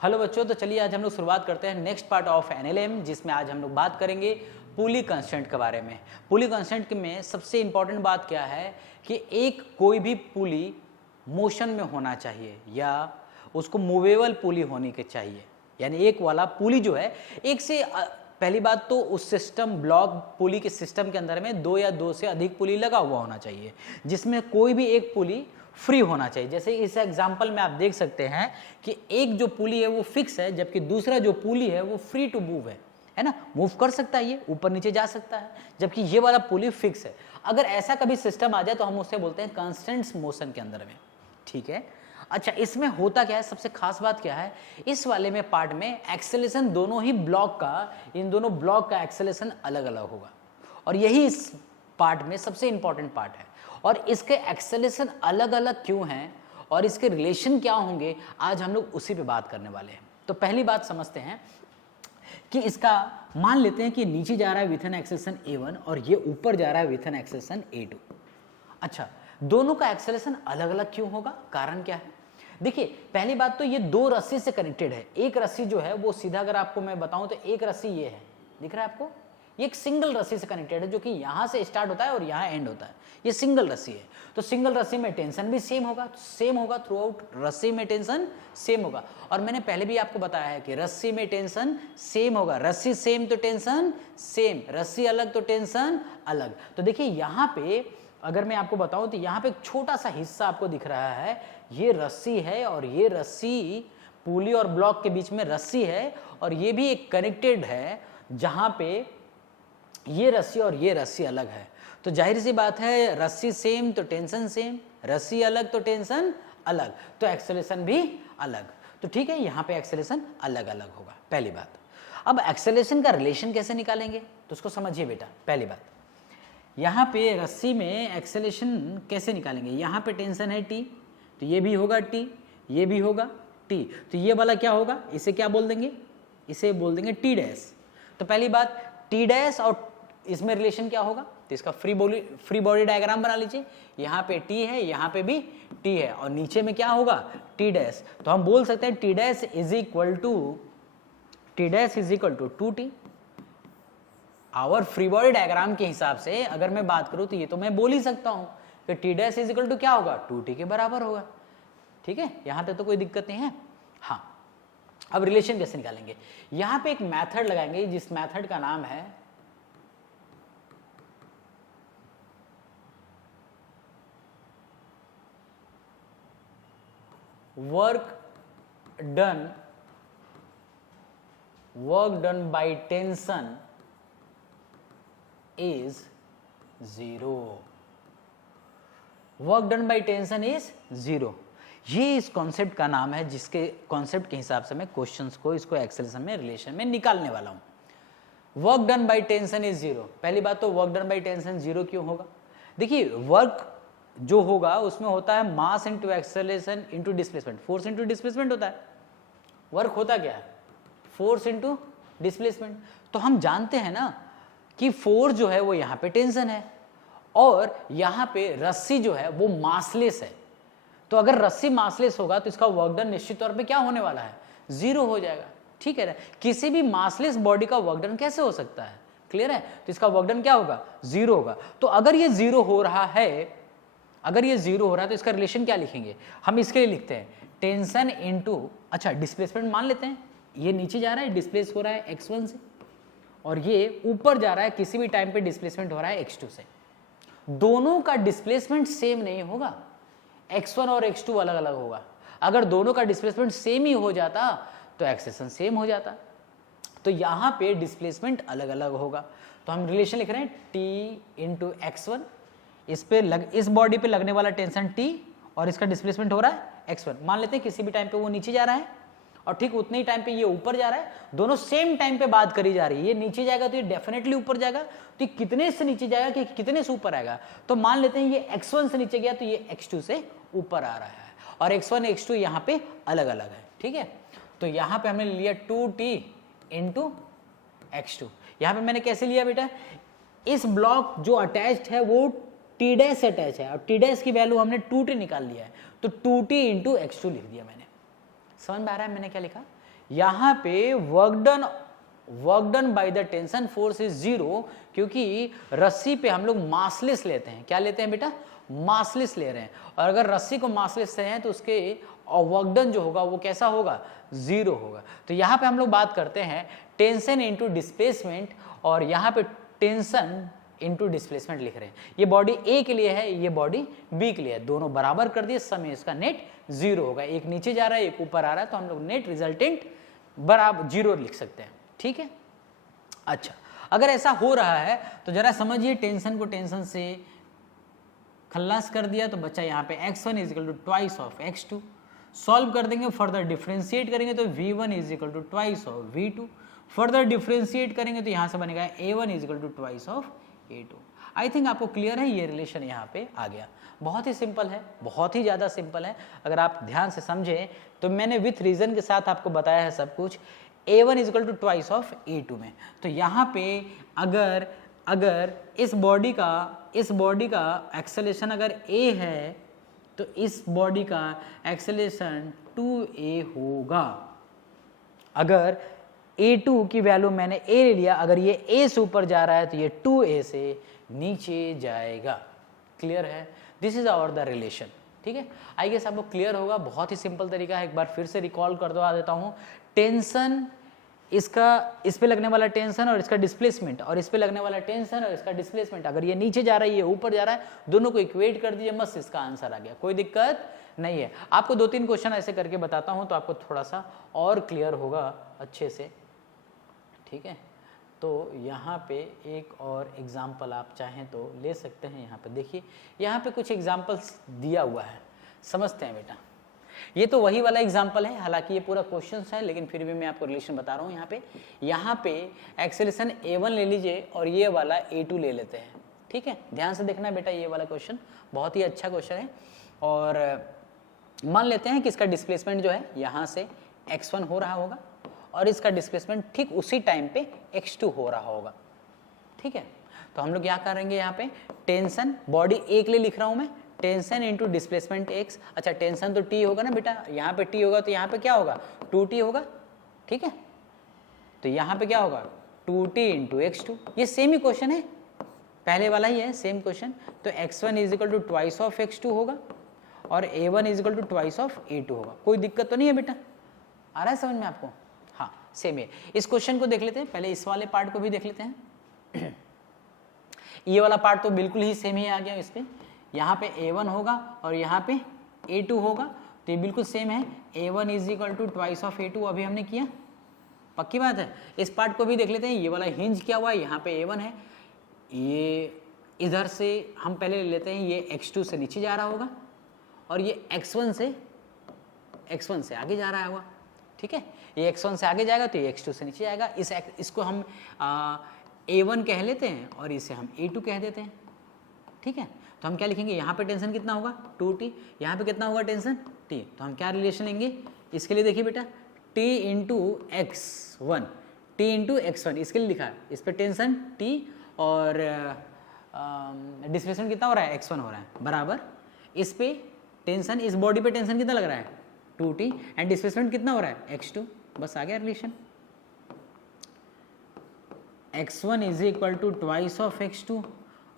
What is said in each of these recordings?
Hello बच्चों, तो चलिए आज हम लोग शुरुआत करते हैं नेक्स्ट पार्ट ऑफ एनएलएम, जिसमें आज हम लोग बात करेंगे पुली कांस्टेंट के बारे में। पुली कांस्टेंट में सबसे इंपॉर्टेंट बात क्या है कि एक कोई भी पुली मोशन में होना चाहिए या उसको मूवेबल पुली होनी के चाहिए, यानी एक वाला पुली जो है एक से पहली बात तो उस सिस्टम ब्लॉक पुली के सिस्टम के अंदर में दो या दो से अधिक पुली लगा हुआ होना चाहिए, जिसमें कोई भी एक पुली फ्री होना चाहिए। जैसे इस एग्जांपल में आप देख सकते हैं कि एक जो पुली है वो फिक्स है, जबकि दूसरा जो पुली है वो फ्री टू मूव है ना, मूव कर सकता है, ये ऊपर नीचे जा सकता है, जबकि ये वाला पुली फिक्स है। अगर ऐसा कभी सिस्टम आ जाए तो हम उससे बोलते हैं कांस्टेंट मोशन के अंदर में, ठीक है। अच्छा, इसमें होता क्या है, सबसे खास बात क्या है, इस वाले में पार्ट में एक्सेलेरेशन दोनों ही ब्लॉक का, इन दोनों ब्लॉक का एक्सेलेरेशन अलग अलग होगा, और यही इस पार्ट में सबसे इंपॉर्टेंट पार्ट है। और इसके एक्सेलेरेशन अलग अलग क्यों हैं और इसके रिलेशन क्या होंगे, आज हम लोग उसी पे बात करने वाले हैं। तो पहली बात समझते हैं कि इसका मान लेते हैं कि नीचे जा रहा है विथ एन एक्सेलेरेशन a1 और ये ऊपर जा रहा है विथ एन एक्सेलेरेशन a2। अच्छा, दोनों का एक्सेलेरेशन अलग अलग क्यों होगा, कारण क्या है? देखिए, पहली बात तो ये दो रस्सी से कनेक्टेड है। एक रस्सी जो है वो सीधा, अगर आपको मैं बताऊं तो एक रस्सी ये है, दिख रहा है आपको, ये एक सिंगल रस्सी से कनेक्टेड है जो कि यहां से स्टार्ट होता है और यहां एंड होता है, ये सिंगल रस्सी है। तो सिंगल रस्सी में टेंशन भी सेम होगा, सेम होगा थ्रू आउट, रस्सी में टेंशन सेम होगा। और मैंने पहले भी आपको बताया है कि रस्सी में टेंशन सेम होगा, रस्सी सेम तो टेंशन सेम, रस्सी अलग तो टेंशन अलग। तो देखिए यहाँ पे अगर मैं आपको बताऊं तो यहाँ पे एक छोटा सा हिस्सा आपको दिख रहा है, ये रस्सी है और ये रस्सी पुली और ब्लॉक के बीच में रस्सी है, और ये भी एक कनेक्टेड है जहां पे ये रस्सी और ये रस्सी अलग है। तो जाहिर सी बात है, रस्सी सेम तो टेंशन सेम, रस्सी अलग तो टेंशन अलग, तो एक्सेलेरेशन भी अलग। तो ठीक है, यहाँ पे एक्सेलेरेशन अलग अलग होगा, पहली बात। अब एक्सेलेरेशन का रिलेशन कैसे निकालेंगे तो उसको समझिए बेटा। पहली बात, यहाँ पे रस्सी में एक्सेलेरेशन कैसे निकालेंगे, यहाँ पे टेंशन है T, तो ये भी होगा T, ये भी होगा T, तो ये वाला क्या होगा, इसे क्या बोल देंगे, इसे बोल देंगे T डैश। तो पहली बात, T डैश और इसमें रिलेशन क्या होगा, तो इसका फ्री बॉडी डायग्राम बना लीजिए। यहाँ पे T है, यहाँ पे भी T है, और नीचे में क्या होगा, T डैश। तो हम बोल सकते हैं T dash is equal to 2T। Our free body diagram के हिसाब से अगर मैं बात करूं तो ये तो मैं बोल ही सकता हूं कि T dash is equal to क्या होगा, 2T के बराबर होगा। ठीक है, यहां तक तो कोई दिक्कत नहीं है। हाँ, अब रिलेशन कैसे निकालेंगे, यहां पे एक मेथड लगाएंगे, जिस मेथड का नाम है work done by tension is 0। Work done by tension is 0, ये इस कॉन्सेप्ट का नाम है, जिसके कॉन्सेप्ट के हिसाब से मैं क्वेश्चंस को, इसको एक्सेलेरेशन में रिलेशन में निकालने वाला हूं। Work done by tension is 0। पहली बात तो वर्क डन बाय टेंशन 0 क्यों होगा, देखिए वर्क जो होगा उसमें होता है mass into acceleration into displacement, force into displacement होता है। वर्क होता क्या है, फोर्स इंटू डिस्प्लेसमेंट। तो हम जानते हैं ना कि फोर्स जो है वो यहाँ पे टेंशन है, और यहाँ पे रस्सी जो है वो मासलेस है। तो अगर रस्सी मासलेस होगा तो इसका वर्क डन निश्चित तौर पे क्या होने वाला है, 0 हो जाएगा। ठीक है ना, किसी भी मासलेस बॉडी का वर्क डन कैसे हो सकता है, क्लियर है, तो इसका वर्क डन क्या होगा, 0 होगा। तो अगर ये 0 हो रहा है, अगर ये 0 हो रहा है तो इसका रिलेशन क्या लिखेंगे, हम इसके लिए लिखते हैं टेंशन इंटू, अच्छा डिस्प्लेसमेंट मान लेते हैं, ये नीचे जा रहा है, डिस्प्लेस हो रहा है x1 से, और ये ऊपर जा रहा है, किसी भी टाइम पे डिस्प्लेसमेंट हो रहा है x2 से। दोनों का डिस्प्लेसमेंट सेम नहीं होगा, x1 और x2 अलग अलग होगा। अगर दोनों का डिस्प्लेसमेंट सेम ही हो जाता तो एक्सेलेरेशन सेम हो जाता। तो यहाँ पे डिस्प्लेसमेंट अलग अलग होगा, तो हम रिलेशन लिख रहे हैं T इंटू x1, इस बॉडी पे लगने वाला टेंशन T और इसका डिस्प्लेसमेंट हो रहा है x1। मान लेते हैं किसी भी टाइम पे वो नीचे जा रहा है और ठीक उतने ही टाइम पे ये ऊपर जा रहा है, दोनों सेम टाइम पे बात करी जा रही है। ये नीचे जाएगा तो ये डेफिनेटली ऊपर जाएगा, तो ये कितने से नीचे जाएगा कि कितने से ऊपर आएगा, तो मान लेते हैं ये x1 से नीचे गया तो ये x2 से ऊपर आ रहा है, और x1 x2 यहाँ पे अलग अलग है। ठीक है, तो यहाँ पे हमने लिया 2T इंटू x2। यहाँ पे मैंने कैसे लिया बेटा, इस ब्लॉक जो अटैच्ड है वो T डैश से अटैच है, और T डैश की वैल्यू हमने 2T निकाल लिया है, तो 2T इंटू x2 लिख दिया मैंने। समझ में आ रहा है मैंने क्या लिखा, यहाँ पे work done by the tension force is 0, क्योंकि रस्सी पे हम लोग मासलेस लेते हैं। क्या लेते हैं बेटा? मासलेस ले रहे हैं। और अगर रस्सी को मासलेस से हैं तो उसके वर्क डन जो होगा वो कैसा होगा? 0 होगा। तो यहाँ पे हम लोग बात करते हैं टेंशन इनटू डिस्प्लेसमेंट, और यहाँ पे टेंशन इनटू डिस्प्लेसमेंट लिख रहे हैं। ये बॉडी ए के लिए है, ये बॉडी बी के लिए है, दोनों बराबर कर दिए, समय इसका नेट 0 होगा। एक नीचे जा रहा है, एक ऊपर आ रहा है, तो हम लोग नेट रिजल्टेंट बराबर 0 लिख सकते हैं। ठीक है, अच्छा, अगर ऐसा हो रहा है तो जरा समझिए, टेंशन को टेंशन से खल्लास कर दिया तो बच्चा यहाँ पे x1 is equal to twice of x2। Solve कर देंगे, फर्दर डिफ्रेंशिएट करेंगे तो v1 is equal to twice of v2। Further differentiate करेंगे तो यहाँ से बनेगा a1 is equal to twice of a2। I think आपको क्लियर है, ये रिलेशन यहाँ पे आ गया। बहुत ही सिंपल है, बहुत ही ज़्यादा सिंपल है। अगर आप ध्यान से समझें तो मैंने विथ रीजन के साथ आपको बताया है सब कुछ। a1 is equal to twice of a2 में, तो यहाँ पे अगर इस बॉडी का एक्सेलेरेशन अगर a है तो इस बॉडी का एक्सेलेरेशन 2a होगा। अगर a2 की वैल्यू मैंने a ले लिया, अगर ये a से ऊपर जा रहा है तो ये 2a से नीचे जाएगा। क्लियर है? This is our the relation. ठीक है, आई गेस आपको क्लियर होगा। बहुत ही सिंपल तरीका है, एक बार फिर से रिकॉल कर दो देता हूँ। टेंशन, इसका इस पे लगने वाला टेंशन और इसका डिस्प्लेसमेंट, और इस पे लगने वाला टेंशन और इसका डिस्प्लेसमेंट, अगर ये नीचे जा रहा है ये ऊपर जा रहा है, दोनों को इक्वेट कर दीजिए, बस इसका आंसर आ गया। कोई दिक्कत नहीं है। आपको 2-3 क्वेश्चन ऐसे करके बताता हूँ तो आपको थोड़ा सा और क्लियर होगा अच्छे से। ठीक है, तो यहाँ पे एक और एग्जाम्पल आप चाहें तो ले सकते हैं। यहाँ पे देखिए, यहाँ पे कुछ एग्जाम्पल्स दिया हुआ है, समझते हैं बेटा। ये तो वही वाला एग्जाम्पल है, हालांकि ये पूरा क्वेश्चन है, लेकिन फिर भी मैं आपको रिलेशन बता रहा हूँ। यहाँ पे एक्सेलेरेशन a1 ले लीजिए और ये वाला a2 ले लेते हैं। ठीक है, ध्यान से देखना बेटा, ये वाला क्वेश्चन बहुत ही अच्छा क्वेश्चन है। और मान लेते हैं कि इसका डिस्प्लेसमेंट जो है यहाँ से x1 हो रहा होगा और इसका डिस्प्लेसमेंट ठीक उसी टाइम पे x2 हो रहा होगा। ठीक है, तो हम लोग क्या करेंगे, यहाँ पे टेंशन बॉडी ए के लिए लिख रहा हूँ मैं, टेंशन इंटू डिस्प्लेसमेंट x। अच्छा, टेंशन तो t होगा ना बेटा, यहाँ पे t होगा तो यहाँ पे क्या होगा? 2t होगा। ठीक है, तो यहाँ पे क्या होगा? 2t into x2। ये सेम ही क्वेश्चन है, पहले वाला ही है, सेम क्वेश्चन। तो x1 is equal to twice of x2 होगा और a1 is equal to twice of a2 होगा। कोई दिक्कत तो नहीं है बेटा? आ रहा है समझ में आपको? हाँ, सेम है। इस क्वेश्चन को देख लेते हैं, पहले इस वाले पार्ट को भी देख लेते हैं। ये वाला पार्ट तो बिल्कुल ही सेम ही आ गया। इस पे यहाँ पे a1 होगा और यहाँ पे a2 होगा, तो ये बिल्कुल सेम है। a1 is equal to twice of a2 अभी हमने किया, पक्की बात है। इस पार्ट को भी देख लेते हैं। ये वाला हिंज क्या हुआ है, यहाँ पे a1 है, ये इधर से हम पहले ले लेते हैं, ये x2 से नीचे जा रहा होगा और ये x1 से आगे जा रहा होगा। ठीक है, ये x1 से आगे जाएगा तो ये x2 से नीचे जाएगा। इसको हम a1 कह लेते हैं और इसे हम a2 कह देते हैं। ठीक है, तो हम क्या लिखेंगे, यहाँ पे टेंशन कितना होगा? 2t, यहाँ पे कितना होगा टेंशन? t। तो हम क्या रिलेशन लेंगे इसके लिए? देखिए बेटा, t into x1, t into x1 इसके लिए लिखा है। इस पे टेंशन t और डिस्प्लेसमेंट कितना हो रहा है? x1 हो रहा है, बराबर इस पे टेंशन, इस बॉडी पे टेंशन कितना लग रहा है? 2t, एंड डिस्प्लेसमेंट कितना हो रहा है? x2। बस आ गया relation. x1 is equal to twice of x2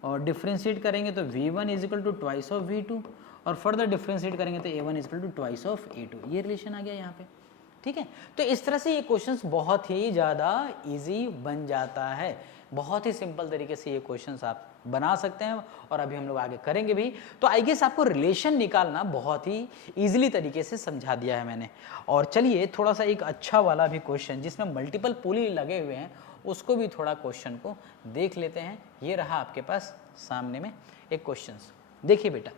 और डिफ्रेंशिएट करेंगे तो v1 is equal to twice of v2 और फर्दर डिफ्रेंशिएट करेंगे तो a1 is equal to twice of a2। ये रिलेशन आ गया यहाँ पे। ठीक है, तो इस तरह से ये क्वेश्चंस बहुत ही ज़्यादा इजी बन जाता है। बहुत ही सिंपल तरीके से ये क्वेश्चंस आप बना सकते हैं और अभी हम लोग आगे करेंगे भी। तो आई गेस आपको रिलेशन निकालना बहुत ही इजीली तरीके से समझा दिया है मैंने। और चलिए थोड़ा सा एक अच्छा वाला भी क्वेश्चन जिसमें मल्टीपल पुली लगे हुए हैं उसको भी थोड़ा क्वेश्चन को देख लेते हैं। ये रहा आपके पास सामने में एक क्वेश्चन। देखिए बेटा,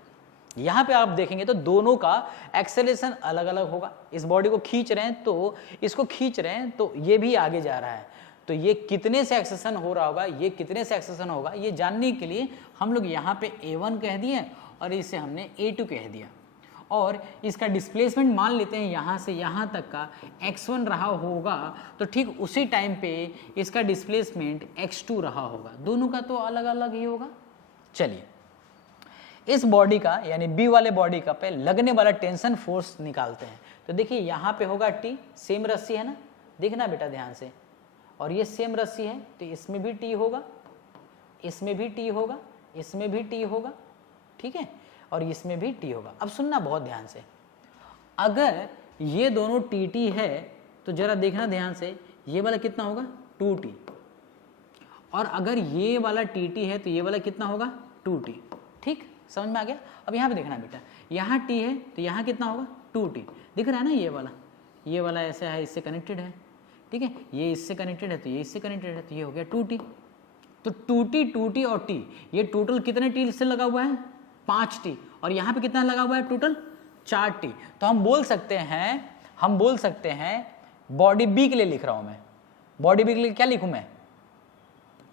यहाँ पे आप देखेंगे तो दोनों का एक्सेलेरेशन अलग अलग होगा। इस बॉडी को खींच रहे हैं तो इसको खींच रहे हैं तो ये भी आगे जा रहा है, तो ये कितने से एक्सेलेरेशन हो रहा होगा, ये कितने से एक्सेलेरेशन होगा, ये जानने के लिए हम लोग यहाँ पे a1 कह दिए और इसे हमने a2 कह दिया। और इसका डिस्प्लेसमेंट मान लेते हैं यहाँ से यहाँ तक का x1 रहा होगा, तो ठीक उसी टाइम पे इसका डिस्प्लेसमेंट x2 रहा होगा। दोनों का तो अलग अलग ही होगा। चलिए इस बॉडी का यानी बी वाले बॉडी का पे लगने वाला टेंशन फोर्स निकालते हैं। तो देखिए यहाँ पे होगा टी, सेम रस्सी है ना, देखना बेटा ध्यान से, और ये सेम रस्सी है तो इसमें भी टी होगा, इसमें भी टी होगा, इसमें भी टी होगा, ठीक है, और इसमें भी टी होगा। अब सुनना बहुत ध्यान से, अगर ये दोनों टी टी है तो जरा देखना ध्यान से, ये वाला कितना होगा 2t, और अगर ये वाला टी टी है तो ये वाला कितना होगा 2t। ठीक, समझ में आ गया। अब यहाँ पे देखना बेटा, यहाँ t है तो यहाँ कितना होगा 2t, दिख रहा है ना, ये वाला ऐसा है, इससे कनेक्टेड है, ठीक है, ये इससे कनेक्टेड है तो ये इससे कनेक्टेड है, तो ये हो गया 2t। तो 2t और t, ये टोटल कितने t से लगा हुआ है 5t, और यहाँ पे कितना लगा हुआ है टोटल 4t। तो हम बोल सकते हैं बॉडी बी के लिए लिख रहा हूं मैं, बॉडी बी के लिए क्या लिखूं मैं,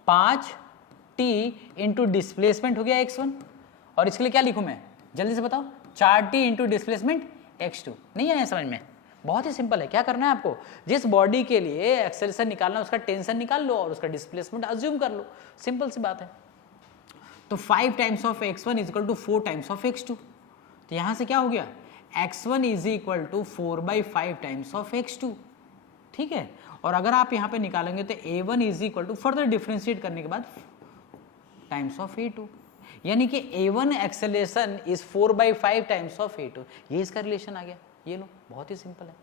5t इंटू डिस्प्लेसमेंट हो गया x1, और इसके लिए क्या लिखूं मैं, जल्दी से बताओ, 4t इंटू डिस्प्लेसमेंट x2। नहीं आया समझ में, बहुत ही सिंपल है। क्या करना है आपको, जिस बॉडी के लिए एक्सेलरेशन निकालना है उसका टेंशन निकाल लो और उसका डिस्प्लेसमेंट अज्यूम कर लो, सिंपल सी बात है। तो 5 times of x1 is equal to 4 times of x2, तो यहां से क्या हो गया, x1 is equal to 4/5 times of x2, ठीक है। और अगर आप यहाँ पे निकालेंगे तो a1 is equal to, further differentiate करने के बाद टाइम्स ऑफ a2, यानी कि a1 acceleration is 4/5 times of a2, ये इसका रिलेशन आ गया। ये लो, बहुत ही सिंपल है,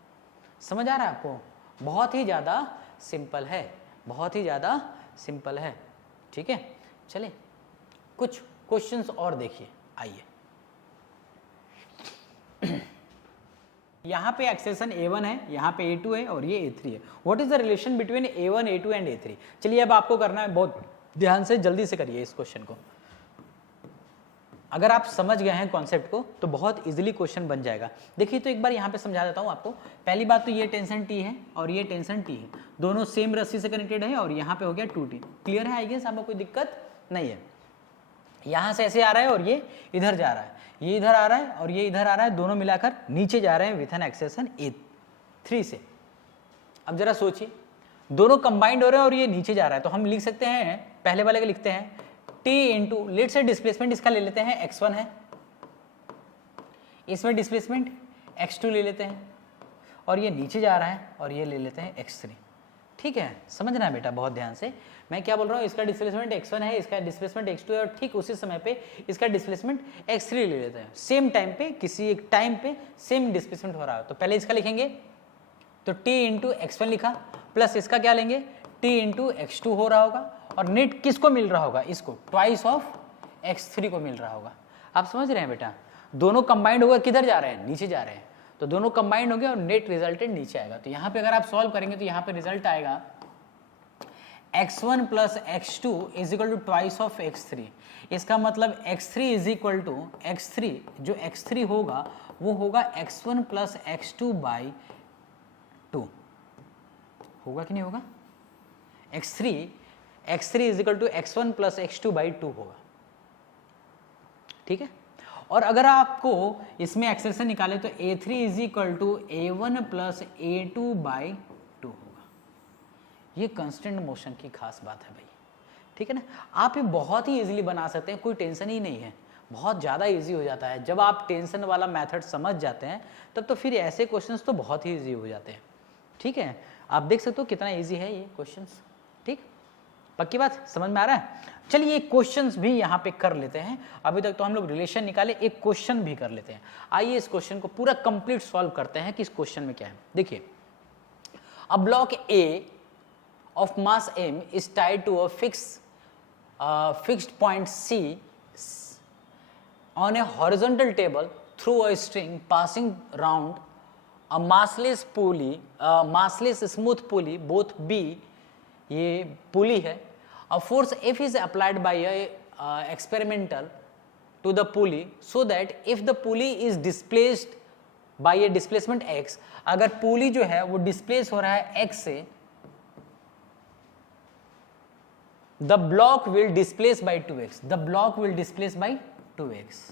समझ आ रहा है आपको, बहुत ही ज़्यादा सिंपल है, बहुत ही ज़्यादा सिंपल है, ठीक है। चलिए कुछ क्वेश्चंस और देखिए, आइए। यहाँ पे एक्सेलरेशन a1 है, यहाँ पे a2 है और ये a3 है। What is the relation between a1, a2 and a3? चलिए अब आपको करना है, बहुत ध्यान से जल्दी से करिए इस क्वेश्चन को। अगर आप समझ गए हैं कॉन्सेप्ट को तो बहुत इजीली क्वेश्चन बन जाएगा। देखिए तो एक बार यहाँ पे समझा देता हूँ आपको। पहली बात तो ये टेंशन T है और ये टेंशन T है, दोनों सेम रस्सी से कनेक्टेड है और यहाँ पे हो गया 2T। क्लियर है? आई गेस आपको कोई दिक्कत नहीं है। यहाँ से ऐसे आ रहा है और ये इधर जा रहा है, ये इधर आ रहा है और ये इधर आ रहा है, दोनों मिलाकर नीचे जा रहे हैं विथ एन एक्सेलरेशन a3 से। अब जरा सोचिए, दोनों कंबाइंड हो रहे हैं और ये नीचे जा रहा है, तो हम लिख सकते हैं, पहले वाले का लिखते हैं t इंटू, लेट से डिस्प्लेसमेंट इसका ले लेते हैं x1 है, इसमें डिस्प्लेसमेंट x2 ले लेते हैं, और ये नीचे जा रहा है और ये ले लेते हैं x3। ठीक है, समझना है बेटा बहुत ध्यान से। मैं क्या बोल रहा हूँ, इसका डिस्प्लेसमेंट x1 है, इसका डिस्प्लेसमेंट x2 है, और ठीक उसी समय पे इसका डिस्प्लेसमेंट x3 ले लेते हैं। सेम टाइम पे, किसी एक टाइम पे सेम डिस्प्लेसमेंट हो रहा है, तो पहले इसका लिखेंगे, तो t इंटू x1 लिखा, प्लस इसका क्या लेंगे, t इंटू x2 हो रहा होगा, और नेट किसको मिल रहा होगा, इसको ट्वाइस ऑफ x3 को मिल रहा होगा। आप समझ रहे हैं बेटा, दोनों कंबाइंड होकर किधर जा रहे हैं, नीचे जा रहे हैं, तो दोनों कंबाइंड हो गए और नेट रिजल्टेंट नीचे आएगा। तो यहाँ पे अगर आप सॉल्व करेंगे तो यहाँ पे रिजल्ट आएगा x1 plus x2 is equal to twice of x3। इसका मतलब x3 is equal to x3, जो x3 होगा वो होगा x1 प्लस x2 बाई 2, होगा कि नहीं होगा, x3 is equal to x1 plus x2 by 2 होगा। ठीक है, और अगर आपको इसमें एक्सेलरेशन निकाले तो a3 is equal to a1 plus a2 by 2 होगा। ये कांस्टेंट मोशन की खास बात है भाई, ठीक है ना। आप ये बहुत ही इजीली बना सकते हैं, कोई टेंशन ही नहीं है, बहुत ज़्यादा इजी हो जाता है। जब आप टेंशन वाला मेथड समझ जाते हैं तब तो फिर ऐसे क्वेश्चंस तो बहुत ही इजी हो जाते हैं। ठीक है, आप देख सकते हो कितना इजी है ये क्वेश्चंस। ठीक, पक्की बात, समझ में आ रहा है। चलिए एक क्वेश्चंस भी यहाँ पे कर लेते हैं। अभी तक तो हम लोग रिलेशन निकाले, एक क्वेश्चन भी कर लेते हैं। आइए इस क्वेश्चन को पूरा कंप्लीट सॉल्व करते हैं कि इस क्वेश्चन में क्या है। देखिए, a block A of mass m is tied to a fixed point C on a horizontal table through a string passing round a massless pulley, massless smooth pulley, both B, ये पुली है। A force F is applied by a experimental to the pulley so that if the pulley is displaced by a displacement x, अगर पुली जो है वो displace हो रहा है x से, the block will displace by 2x, the block will displace by 2x।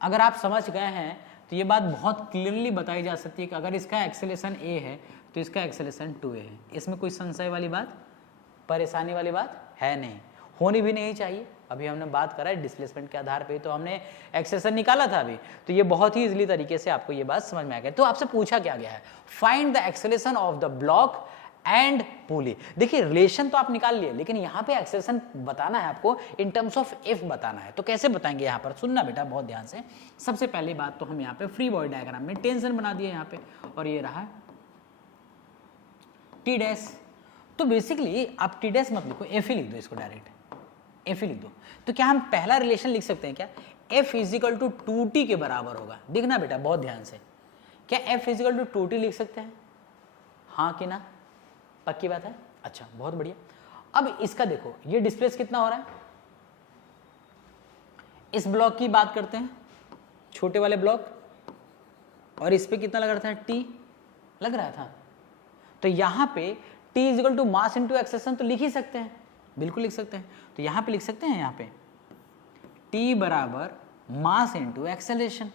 अगर आप समझ गए हैं तो ये बात बहुत क्लियरली बताई जा सकती है कि अगर इसका एक्सेलरेशन a है तो इसका एक्सेलरेशन 2a है। इसमें कोई संशय वाली बात, परेशानी वाली बात है नहीं, होनी भी नहीं चाहिए। अभी हमने बात करा है डिस्प्लेसमेंट के आधार पे, तो हमने एक्सेलेरेशन निकाला था अभी, तो ये बहुत ही इजीली तरीके से आपको ये बात समझ में आ गया। तो आपसे पूछा क्या गया है, find the acceleration of the block and पुली। देखिए रिलेशन तो आप निकाल लिए, लेकिन यहाँ पे एक्सेलेरेशन बताना है आपको इन टर्म्स ऑफ एफ बताना है। तो कैसे बताएंगे यहाँ पर, सुनना बेटा बहुत ध्यान से। सबसे पहली बात तो हम यहाँ पे फ्री बॉडी डायग्राम में टेंशन बना दिए यहाँ पे, और ये रहा टी डैश। तो बेसिकली आप टी डैश मत लिखो, एफ ही लिख दो, इसको डायरेक्ट एफ ही लिख दो। तो क्या हम पहला रिलेशन लिख सकते हैं क्या, एफ इजिकल टू 2t के बराबर होगा। देखना बेटा बहुत ध्यान से, क्या एफ इजिकल टू 2t लिख सकते हैं, हाँ कि ना, पक्की बात है। अच्छा बहुत बढ़िया। अब इसका देखो ये डिस्प्लेस कितना हो रहा है, इस ब्लॉक की बात करते हैं, छोटे वाले ब्लॉक, और इस पे कितना लग रहा था, टी लग रहा था। तो यहां पे T is equal to mass into acceleration तो लिख ही सकते हैं, बिल्कुल लिख सकते हैं। तो यहां पे लिख सकते हैं, यहाँ पे टी बराबर mass into acceleration.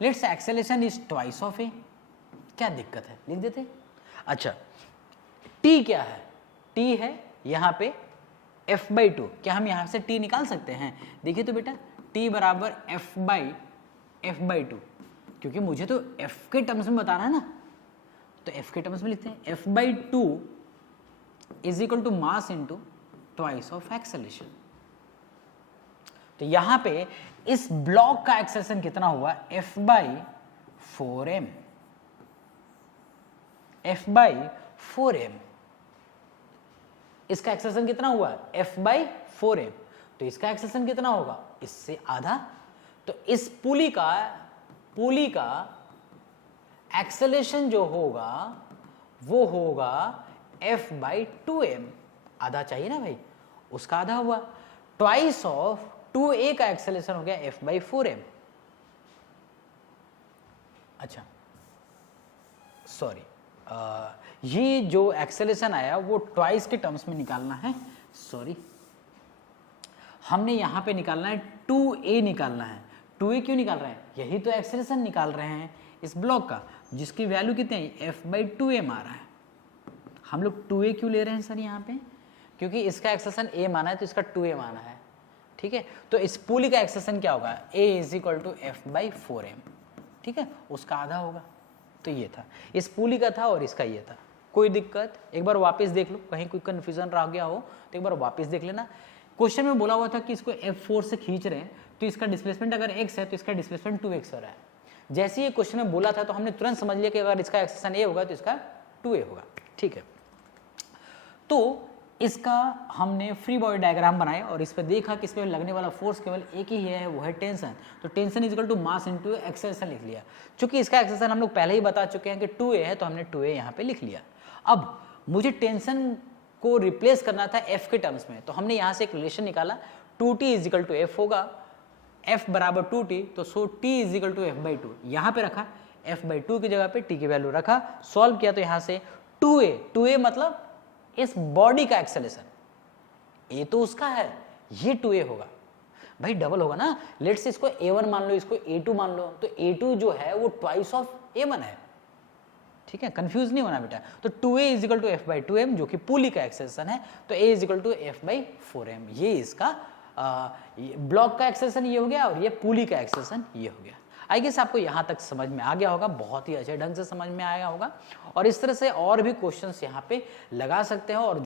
Let's acceleration is twice of a, क्या दिक्कत है, लिख देते। अच्छा T क्या है, T है यहाँ पे F/2। क्या हम यहाँ से T निकाल सकते हैं, देखिए तो बेटा T बराबर F/2, क्योंकि मुझे तो F के टर्म्स में बताना है ना, तो F के टर्म्स में लिखते हैं F/2 is equal to mass into twice of acceleration. तो यहाँ पे इस ब्लॉक का एक्सेलेरेशन कितना हुआ, F/4m, F/4m। इसका एक्सेलेरेशन कितना हुआ, F/4m। तो इसका एक्सेलेरेशन कितना होगा, इससे आधा। तो इस पुली का एक्सेलेरेशन जो होगा वो होगा F/2m, आधा चाहिए ना भाई, उसका आधा हुआ। ट्वाइस ऑफ 2a का एक्सेलेरेशन हो गया F/4m। अच्छा सॉरी, ये जो एक्सेलेरेशन आया वो ट्वाइस के टर्म्स में निकालना है, सॉरी हमने यहां पे निकालना है 2a निकालना है। 2a क्यों निकाल रहे हैं, यही तो एक्सेलेरेशन निकाल रहे हैं इस ब्लॉक का, जिसकी वैल्यू कितनी है, F/2m आ रहा है। हम लोग 2a क्यों ले रहे हैं सर यहाँ पे, क्योंकि इसका एक्सेलेरेशन a माना है तो इसका 2a माना है, ठीक है। तो इस पुली का एक्सेलेरेशन क्या होगा, a is equal to F/4m, ठीक है, उसका आधा होगा। तो ये था, इस पुली का था और इसका ये था। कोई दिक्कत, एक बार वापस देख लो, कहीं कोई कंफ्यूजन रह गया हो तो एक बार वापस देख लेना। क्वेश्चन में बोला हुआ था कि इसको F4 से खींच रहे हैं, तो इसका डिस्प्लेसमेंट अगर x है तो इसका डिस्प्लेसमेंट 2x हो रहा है। जैसे ही ये क्वेश्चन में बोला था तो हमने तुरंत समझ लिया कि अगर इसका एक्सेलेरेशन a होगा तो इसका 2a होगा, ठीक है। तो इसका हमने फ्री बॉडी डायग्राम बनाया और इस पर देखा कि इस पर लगने वाला फोर्स केवल एक ही है, वो है टेंशन। तो tension is equal to mass into acceleration लिख लिया। चूंकि इसका एक्सेलेरेशन हम लोग पहले ही बता चुके हैं कि 2a है, तो हमने 2a यहाँ पे लिख लिया। अब मुझे टेंशन को रिप्लेस करना था f के टर्म्स में, तो हमने यहाँ से एक रिलेशन निकाला, 2t is equal to f होगा, f बराबर 2t, तो so t is equal to F/2 यहाँ पे रखा, F/2 की जगह पे t की वैल्यू रखा, सॉल्व किया तो यहाँ से 2a मतलब इस बॉडी का एक्सेलेरेशन, a तो उसका है, ये 2a होगा भाई, डबल होगा ना। लेट्स इसको a1 मान लो, इसको a2 मान लो, तो a2 जो है वो ट्वाइस ऑफ a1 है, ठीक है, कंफ्यूज नहीं होना बेटा। तो 2a is equal to F/2m जो कि पुली का एक्सेलेरेशन है, तो a is equal to F/4m, ये इसका ब्लॉक का एक्सेलेरेशन ये हो गया और ये पुली का एक्सेलेरेशन ये हो गया। आई गेस आपको यहाँ तक समझ में आ गया होगा, बहुत ही अच्छे ढंग से समझ में आया होगा, और इस तरह से और भी क्वेश्चंस यहाँ पे लगा सकते हैं। और